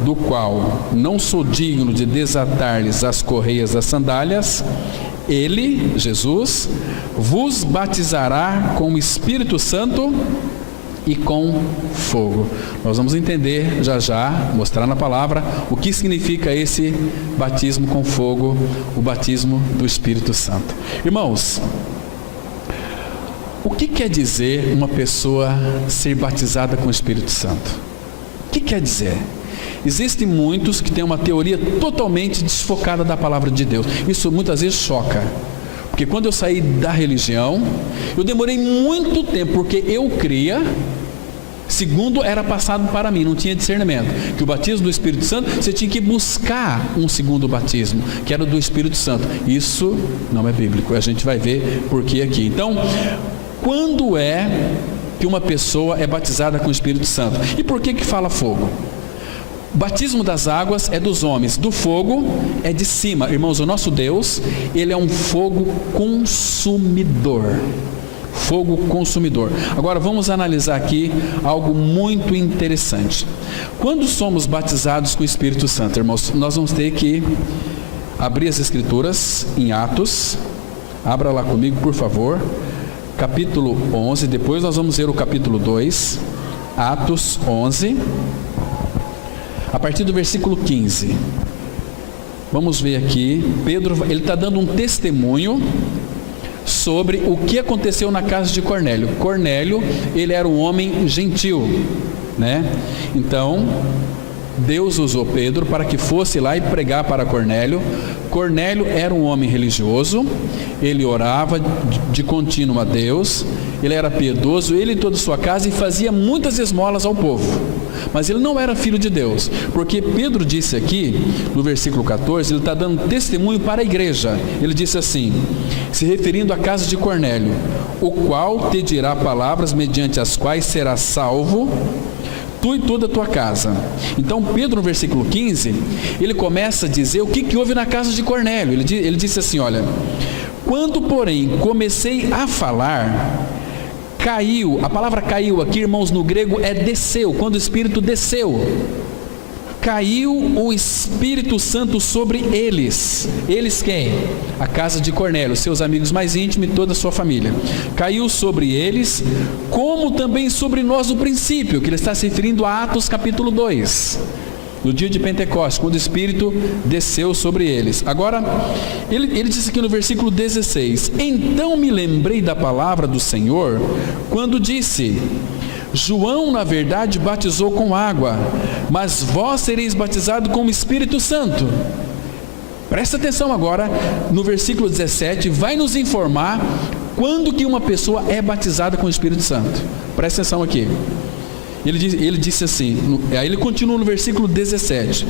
do qual não sou digno de desatar-lhes as correias das sandálias. Ele, Jesus, vos batizará com o Espírito Santo e com fogo. Nós vamos entender já, mostrar na palavra, o que significa esse batismo com fogo, o batismo do Espírito Santo. Irmãos, o que quer dizer uma pessoa ser batizada com o Espírito Santo? que quer dizer? Existem muitos que têm uma teoria totalmente desfocada da palavra de Deus. Isso muitas vezes choca. Porque quando eu saí da religião, eu demorei muito tempo, porque eu cria, segundo era passado para mim, não tinha discernimento, que o batismo do Espírito Santo, você tinha que buscar um segundo batismo, que era do Espírito Santo. Isso não é bíblico, a gente vai ver por que aqui. Então, quando é que uma pessoa é batizada com o Espírito Santo? E por que fala fogo? O batismo das águas é dos homens, do fogo é de cima. Irmãos, o nosso Deus, Ele é um fogo consumidor. Fogo consumidor. Agora vamos analisar aqui algo muito interessante. Quando somos batizados com o Espírito Santo, irmãos, nós vamos ter que abrir as Escrituras em Atos. Abra lá comigo, por favor. Capítulo 11, depois nós vamos ver o capítulo 2. Atos 11. A partir do versículo 15, vamos ver aqui, Pedro, ele está dando um testemunho sobre o que aconteceu na casa de Cornélio. Cornélio, ele era um homem gentil, né? Então, Deus usou Pedro para que fosse lá e pregar para Cornélio. Cornélio era um homem religioso, ele orava de contínuo a Deus, ele era piedoso, ele e toda a sua casa, e fazia muitas esmolas ao povo. Mas ele não era filho de Deus, porque Pedro disse aqui, no versículo 14, ele está dando testemunho para a igreja. Ele disse assim, se referindo à casa de Cornélio: o qual te dirá palavras mediante as quais serás salvo, tu e toda a tua casa. Então Pedro, no versículo 15, ele começa a dizer o que houve na casa de Cornélio. Ele disse assim, olha: quando porém comecei a falar, caiu, a palavra caiu aqui, irmãos, no grego é desceu, quando o Espírito desceu, caiu o Espírito Santo sobre eles. Eles quem? A casa de Cornélio, seus amigos mais íntimos e toda a sua família. Caiu sobre eles, como também sobre nós no princípio, que ele está se referindo a Atos capítulo 2, no dia de Pentecostes, quando o Espírito desceu sobre eles. Agora, ele diz aqui no versículo 16: então me lembrei da palavra do Senhor, quando disse: João, na verdade, batizou com água, mas vós sereis batizados com o Espírito Santo. Presta atenção agora, no versículo 17, vai nos informar quando que uma pessoa é batizada com o Espírito Santo. Presta atenção aqui. Ele disse assim, aí ele continua no versículo 17: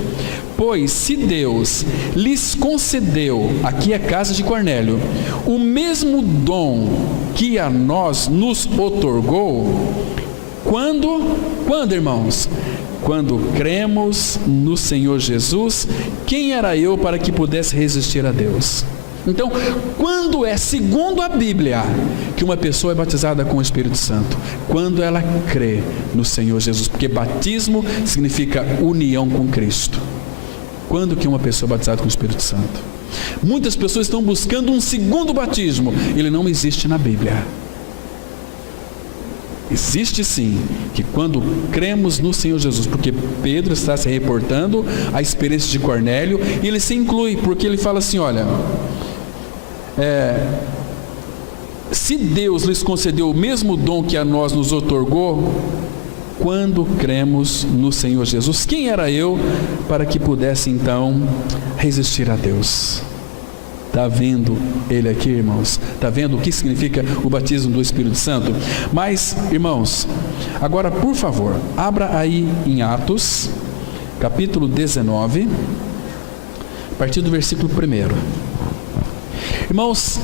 pois se Deus lhes concedeu, aqui a casa de Cornélio, o mesmo dom que a nós nos outorgou, quando, irmãos? Quando cremos no Senhor Jesus, quem era eu para que pudesse resistir a Deus? Então, quando é, segundo a Bíblia, que uma pessoa é batizada com o Espírito Santo? Quando ela crê no Senhor Jesus, porque batismo significa união com Cristo. Quando que uma pessoa é batizada com o Espírito Santo? Muitas pessoas estão buscando um segundo batismo, ele não existe na Bíblia. Existe sim, que quando cremos no Senhor Jesus, porque Pedro está se reportando à experiência de Cornélio, e ele se inclui, porque ele fala assim, olha, se Deus lhes concedeu o mesmo dom que a nós nos outorgou, quando cremos no Senhor Jesus, quem era eu para que pudesse então resistir a Deus? Está vendo ele aqui, irmãos? Está vendo o que significa o batismo do Espírito Santo? Mas, irmãos, agora por favor, abra aí em Atos, capítulo 19, a partir do versículo 1. Irmãos,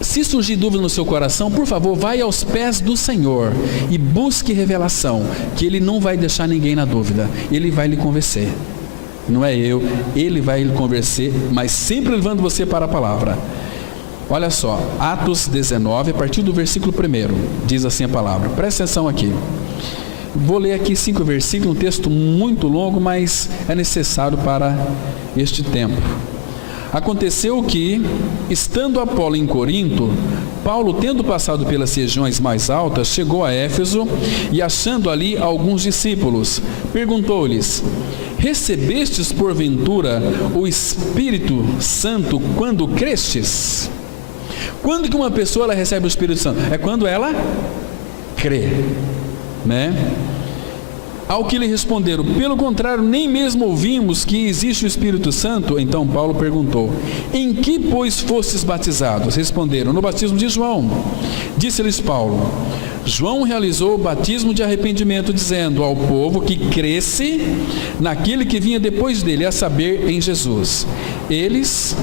se surgir dúvida no seu coração, por favor, vai aos pés do Senhor e busque revelação, que Ele não vai deixar ninguém na dúvida, Ele vai lhe convencer. Não é eu, Ele vai lhe convencer, mas sempre levando você para a palavra. Olha só, Atos 19, a partir do versículo 1, diz assim a palavra. Presta atenção aqui. Vou ler aqui 5 versículos, um texto muito longo, mas é necessário para este tempo. Aconteceu que, estando Apolo em Corinto, Paulo, tendo passado pelas regiões mais altas, chegou a Éfeso e, achando ali alguns discípulos, perguntou-lhes: recebestes porventura o Espírito Santo quando crestes? Quando que uma pessoa ela recebe o Espírito Santo? É quando ela crê, né? Ao que lhe responderam: pelo contrário, nem mesmo ouvimos que existe o Espírito Santo. Então Paulo perguntou: em que, pois, fostes batizados? Responderam: no batismo de João. Disse-lhes Paulo: João realizou o batismo de arrependimento, dizendo ao povo que cresce naquele que vinha depois dele, a saber, em Jesus. Eles,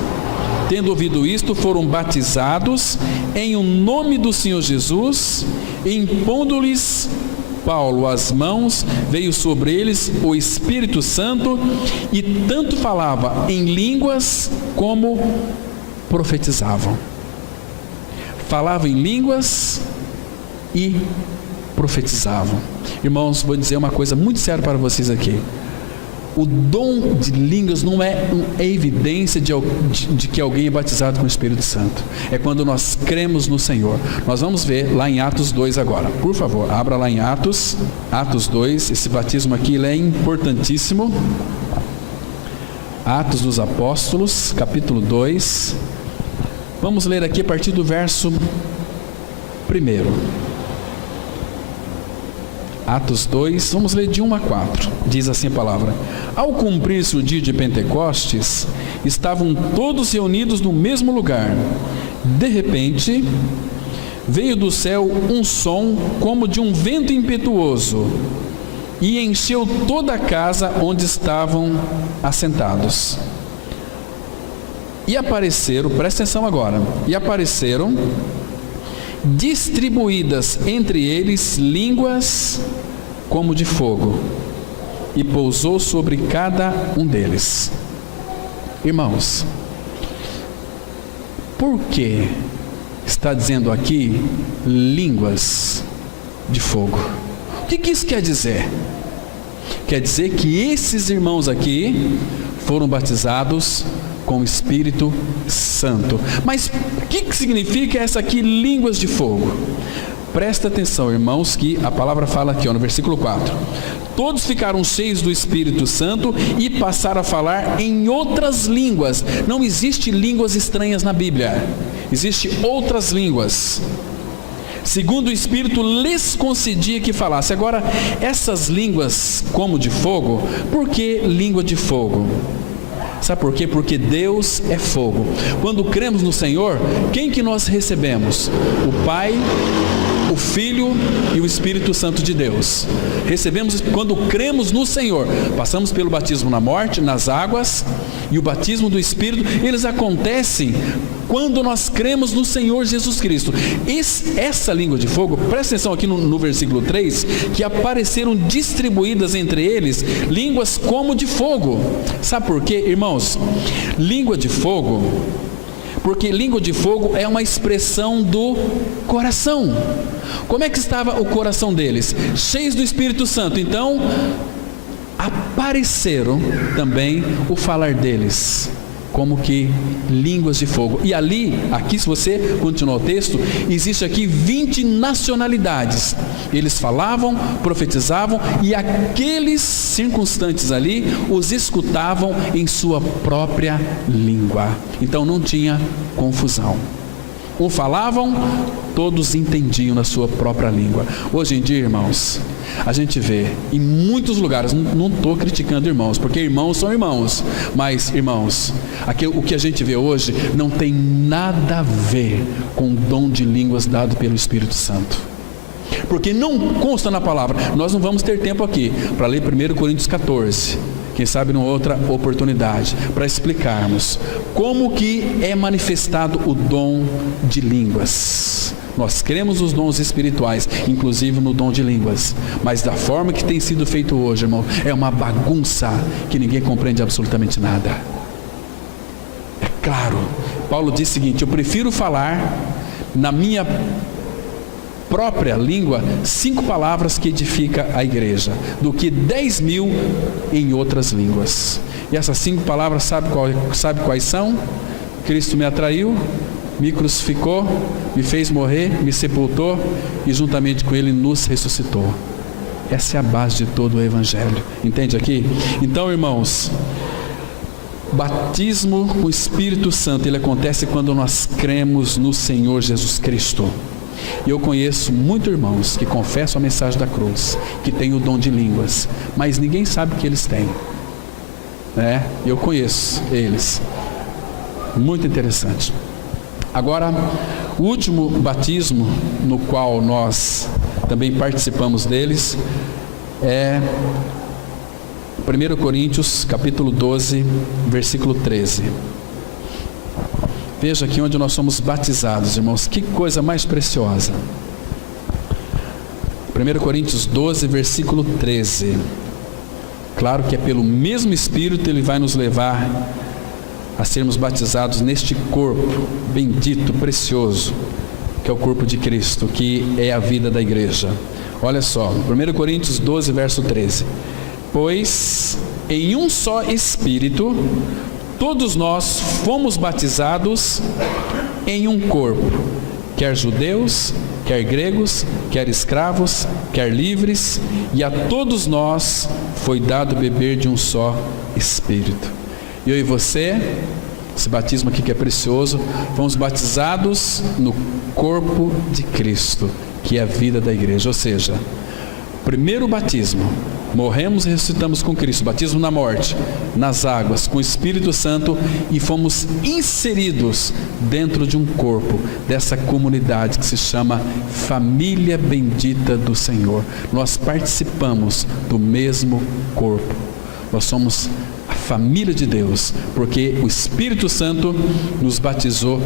tendo ouvido isto, foram batizados em o nome do Senhor Jesus, e impondo-lhes Paulo as mãos, veio sobre eles o Espírito Santo, e tanto falava em línguas como profetizavam. Falavam em línguas e profetizavam. Irmãos, vou dizer uma coisa muito séria para vocês aqui. O dom de línguas não é evidência de que alguém é batizado com o Espírito Santo. É quando nós cremos no Senhor. Nós vamos ver lá em Atos 2 agora. Por favor, abra lá em Atos 2. Esse batismo aqui ele é importantíssimo. Atos dos Apóstolos, capítulo 2. Vamos ler aqui a partir do verso 1. Atos 2, vamos ler de 1 a 4, diz assim a palavra: ao cumprir-se o dia de Pentecostes, estavam todos reunidos no mesmo lugar. De repente, veio do céu um som como de um vento impetuoso, e encheu toda a casa onde estavam assentados. E apareceram, presta atenção agora, e apareceram distribuídas entre eles línguas como de fogo, e pousou sobre cada um deles. Irmãos, por que está dizendo aqui línguas de fogo? O que isso quer dizer? Quer dizer que esses irmãos aqui foram batizados com o Espírito Santo. Mas o que significa essa aqui, línguas de fogo? Presta atenção, irmãos, que a palavra fala aqui, no versículo 4. Todos ficaram cheios do Espírito Santo e passaram a falar em outras línguas. Não existe línguas estranhas na Bíblia. Existem outras línguas, segundo o Espírito lhes concedia que falasse. Agora, essas línguas como de fogo, por que língua de fogo? Sabe por quê? Porque Deus é fogo. Quando cremos no Senhor, quem que nós recebemos? O Pai, o Filho e o Espírito Santo de Deus. Recebemos quando cremos no Senhor. Passamos pelo batismo na morte, nas águas, e o batismo do Espírito, eles acontecem quando nós cremos no Senhor Jesus Cristo. Essa língua de fogo, presta atenção aqui no versículo 3, que apareceram distribuídas entre eles línguas como de fogo. Sabe por quê, irmãos? Língua de fogo, porque língua de fogo é uma expressão do coração. Como é que estava o coração deles? Cheios do Espírito Santo. Então, apareceram também o falar deles como que línguas de fogo. E aqui se você continuar o texto, existe aqui 20 nacionalidades. Eles falavam, profetizavam, e aqueles circunstantes ali os escutavam em sua própria língua. Então não tinha confusão. Um falavam, todos entendiam na sua própria língua. Hoje em dia, irmãos, a gente vê em muitos lugares, não estou criticando irmãos, porque irmãos são irmãos, mas irmãos, o que a gente vê hoje não tem nada a ver com o dom de línguas dado pelo Espírito Santo, porque não consta na palavra. Nós não vamos ter tempo aqui para ler 1 Coríntios 14, quem sabe numa outra oportunidade, para explicarmos como que é manifestado o dom de línguas. Nós cremos nos dons espirituais, inclusive no dom de línguas, mas da forma que tem sido feito hoje, irmão, é uma bagunça que ninguém compreende absolutamente nada. É claro, Paulo diz o seguinte: eu prefiro falar na minha própria língua 5 palavras que edifica a igreja, do que 10.000 em outras línguas. E essas 5 palavras, sabe quais são? Cristo me atraiu, me crucificou, me fez morrer, me sepultou e juntamente com Ele nos ressuscitou. Essa é a base de todo o Evangelho. Entende aqui? Então, irmãos, batismo com o Espírito Santo, ele acontece quando nós cremos no Senhor Jesus Cristo. E eu conheço muitos irmãos que confessam a mensagem da cruz, que têm o dom de línguas, mas ninguém sabe que eles têm. Eu conheço eles. Muito interessante. Agora, o último batismo no qual nós também participamos deles é 1 Coríntios capítulo 12, versículo 13. Veja aqui onde nós somos batizados, irmãos, que coisa mais preciosa. 1 Coríntios 12, versículo 13. Claro que é pelo mesmo Espírito ele vai nos levar a sermos batizados neste corpo bendito, precioso, que é o corpo de Cristo, que é a vida da igreja. Olha só, 1 Coríntios 12, verso 13. Pois em um só Espírito todos nós fomos batizados em um corpo, quer judeus, quer gregos, quer escravos, quer livres, e a todos nós foi dado beber de um só Espírito. Eu e você, esse batismo aqui que é precioso, fomos batizados no corpo de Cristo, que é a vida da igreja. Ou seja, primeiro batismo, morremos e ressuscitamos com Cristo, batismo na morte, nas águas, com o Espírito Santo, e fomos inseridos dentro de um corpo, dessa comunidade que se chama família bendita do Senhor. Nós participamos do mesmo corpo, nós somos a família de Deus, porque o Espírito Santo nos batizou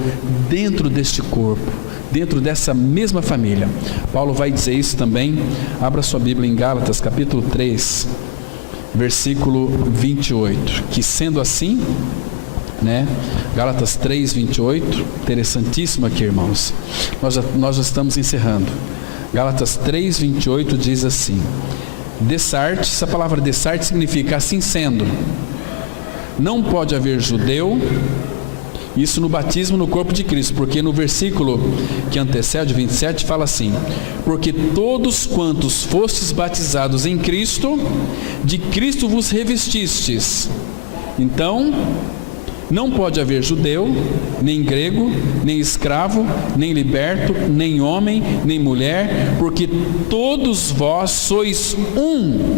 dentro deste corpo, dentro dessa mesma família. Paulo vai dizer isso também. Abra sua Bíblia em Gálatas capítulo 3, versículo 28, que sendo assim, Gálatas 3, 28, interessantíssimo aqui, irmãos. Nós já estamos encerrando. Gálatas 3, 28 diz assim: Dessarte, essa palavra dessarte significa assim sendo. Não pode haver judeu, isso no batismo no corpo de Cristo, porque no versículo que antecede, 27, fala assim: porque todos quantos fostes batizados em Cristo, de Cristo vos revestistes. Então, não pode haver judeu, nem grego, nem escravo, nem liberto, nem homem, nem mulher, porque todos vós sois um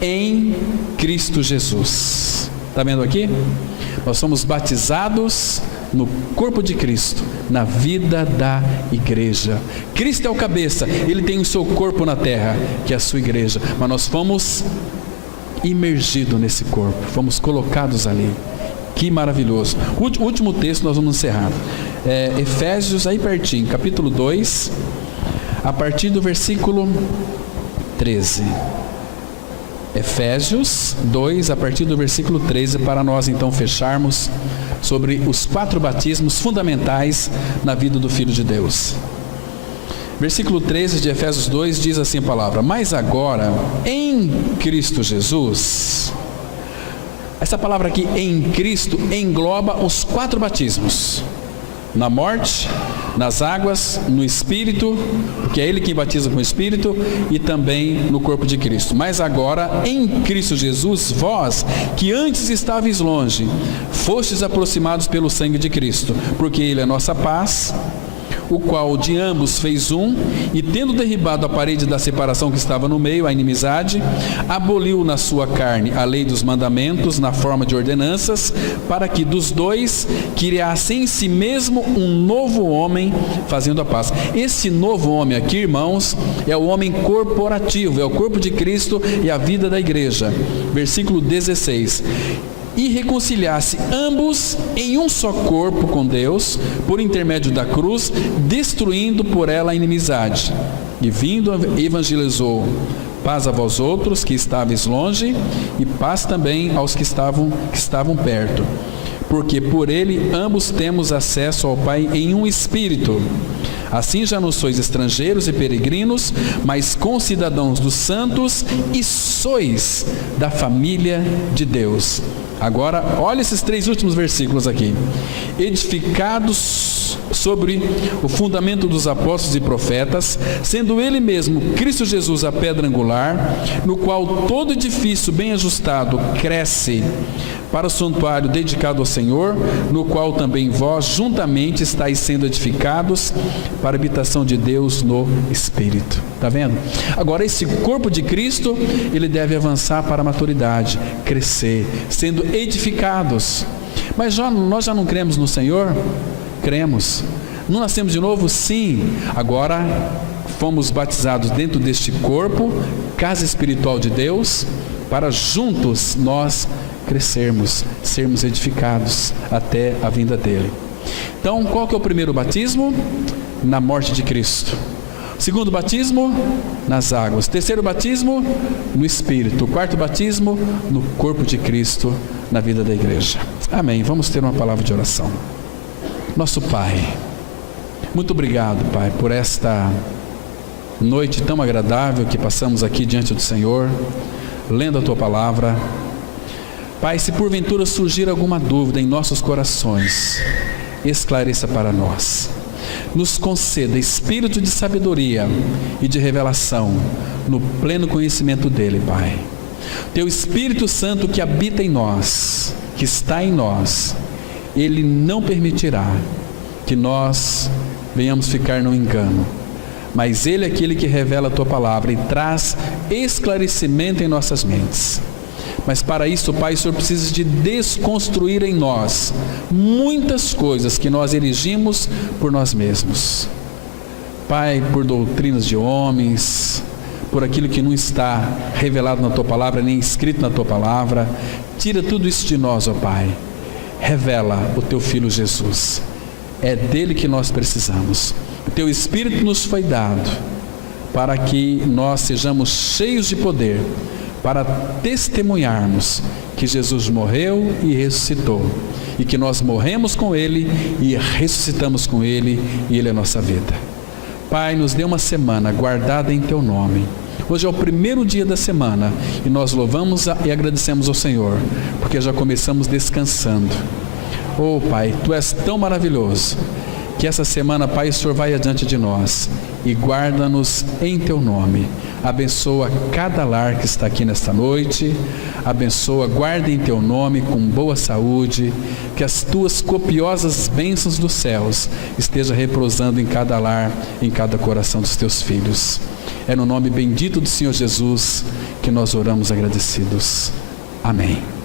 em Cristo Jesus. Está vendo aqui? Nós somos batizados no corpo de Cristo, na vida da igreja. Cristo é o cabeça, Ele tem o seu corpo na terra, que é a sua igreja, mas nós fomos imergidos nesse corpo, fomos colocados ali. Que maravilhoso. O último texto nós vamos encerrar. Efésios, aí pertinho, capítulo 2, a partir do versículo 13. Efésios 2, a partir do versículo 13, para nós então fecharmos sobre os 4 batismos fundamentais na vida do Filho de Deus. Versículo 13 de Efésios 2 diz assim a palavra: mas agora, em Cristo Jesus. Essa palavra aqui, em Cristo, engloba os 4 batismos: na morte, nas águas, no Espírito, porque é Ele quem batiza com o Espírito, e também no corpo de Cristo. Mas agora, em Cristo Jesus, vós, que antes estáveis longe, fostes aproximados pelo sangue de Cristo, porque Ele é nossa paz, o qual de ambos fez um, e tendo derribado a parede da separação que estava no meio, a inimizade, aboliu na sua carne a lei dos mandamentos na forma de ordenanças, para que dos dois criasse em si mesmo um novo homem, fazendo a paz. Esse novo homem aqui, irmãos, é o homem corporativo, é o corpo de Cristo e a vida da igreja. Versículo 16: e reconciliasse ambos em um só corpo com Deus, por intermédio da cruz, destruindo por ela a inimizade. E vindo, evangelizou: paz a vós outros que estáveis longe, e paz também aos que estavam perto. Porque por ele ambos temos acesso ao Pai em um Espírito. Assim já não sois estrangeiros e peregrinos, mas concidadãos dos santos, e sois da família de Deus. Agora, olha esses 3 últimos versículos aqui. Edificados sobre o fundamento dos apóstolos e profetas, sendo Ele mesmo, Cristo Jesus, a pedra angular, no qual todo edifício bem ajustado cresce para o santuário dedicado ao Senhor, no qual também vós juntamente estáis sendo edificados para a habitação de Deus no Espírito. Está vendo? Agora, esse corpo de Cristo, ele deve avançar para a maturidade, crescer, sendo edificados. Mas nós já não cremos no Senhor? Cremos. Não nascemos de novo? Sim. Agora fomos batizados dentro deste corpo, casa espiritual de Deus, para juntos nós crescermos, sermos edificados até a vinda dele. Então, qual que é o primeiro batismo? Na morte de Cristo. Segundo batismo, nas águas. Terceiro batismo, no Espírito. Quarto batismo, no corpo de Cristo, na vida da igreja. Amém. Vamos ter uma palavra de oração. Nosso Pai, muito obrigado, Pai, por esta noite tão agradável que passamos aqui diante do Senhor, lendo a Tua palavra. Pai, se porventura surgir alguma dúvida em nossos corações, esclareça para nós. Nos conceda espírito de sabedoria e de revelação no pleno conhecimento dele, Pai. Teu Espírito Santo que habita em nós, que está em nós, ele não permitirá que nós venhamos ficar no engano, mas ele é aquele que revela a Tua palavra e traz esclarecimento em nossas mentes. Mas para isso, Pai, o Senhor precisa de desconstruir em nós muitas coisas que nós erigimos por nós mesmos. Pai, por doutrinas de homens, por aquilo que não está revelado na Tua palavra, nem escrito na Tua palavra. Tira tudo isso de nós, ó Pai. Revela o Teu Filho Jesus. É dele que nós precisamos. O Teu Espírito nos foi dado para que nós sejamos cheios de poder, para testemunharmos que Jesus morreu e ressuscitou, e que nós morremos com Ele e ressuscitamos com Ele, e Ele é a nossa vida. Pai, nos dê uma semana guardada em Teu nome. Hoje é o primeiro dia da semana e nós louvamos e agradecemos ao Senhor, porque já começamos descansando. Oh Pai, Tu és tão maravilhoso, que essa semana, Pai, o Senhor vai adiante de nós e guarda-nos em Teu nome. Abençoa cada lar que está aqui nesta noite, abençoa, guarda em Teu nome com boa saúde, que as Tuas copiosas bênçãos dos céus estejam repousando em cada lar, em cada coração dos Teus filhos. É no nome bendito do Senhor Jesus que nós oramos agradecidos. Amém.